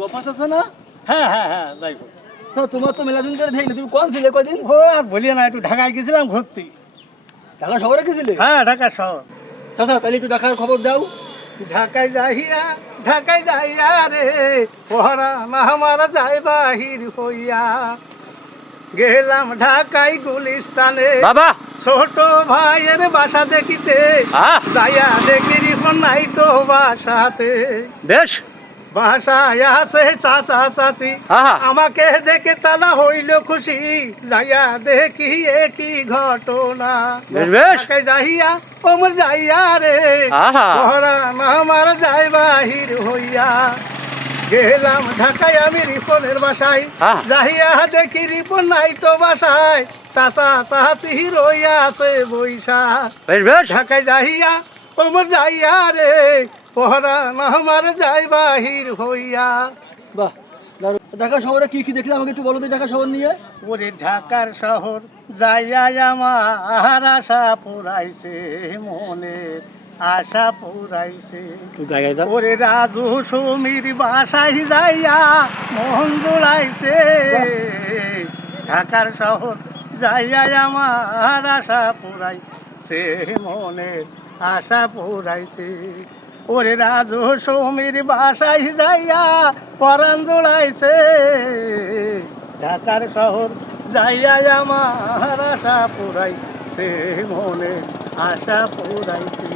গোপাস আছে না? হ্যাঁ হ্যাঁ হ্যাঁ যাইবো। স্যার তোমার তো মেলাদিন করে দেয়নি, তুমি কোন ছিলে কদিন? ও আর বলিও না, একটু ঢাকায় গেছিলাম ঘুরতে। ঢাকা শহরে গেছিলে? হ্যাঁ ঢাকা শহর। চাচা তাহলে একটু ঢাকার খবর দাও। ঢাকায় যাইয়া রে পহরা না আমার যাই বাহির হইয়া, গেলাম ঢাকায় গুলিস্তানে বাবা ছোট ভাইয়ের বাসা দেখিতে, যাইয়া দেখি নাই তো বাসাতে। বেশ বাসায় আছে চাচা চাচি, আহা। আমাকে দেখে তালা হইল খুশি, যাইয়া দেখি একই ঘটনা। বেশ বেশ ঢাকায় যাইয়া ওমর যাইয়া রে আহা। পহরান আমার যাই বাহির হইয়া, গেলাম ঢাকায় আমি রিপনের বাসায়, আহা। যাইয়া দেখি রিপন নাই তো বাসায়, চাচা চাচি রইয়া আছে বৈশা। বেশ বেশ ঢাকায় যাইয়া ওমর যাইয়া রে পহরান আমার যাই বাহির হইয়া। বাহ দারুণ। ঢাকা শহরে কি কি দেখলে আমাকে একটু বলো তো ঢাকা শহর নিয়ে। ওরে ঢাকার শহর যাইয়া আমার আশা পুরাইছে, মনের আশা পুরাইছে। একটু জায়গায় দাও। ওরে রাজু সুমির বাসায় যাইয়া মন জোড়াইছে, ঢাকার শহর যাইয়া আমার আশা পুরাইছে, মনের আশা পুরাইছে। ওরে রাজু সুমির বাসায় যাইয়া পরাণ জোড়াইছে, ঢাকার শহর যাইয়া আমার আশা পুরাইছে, মনে আশা পুরাইছে।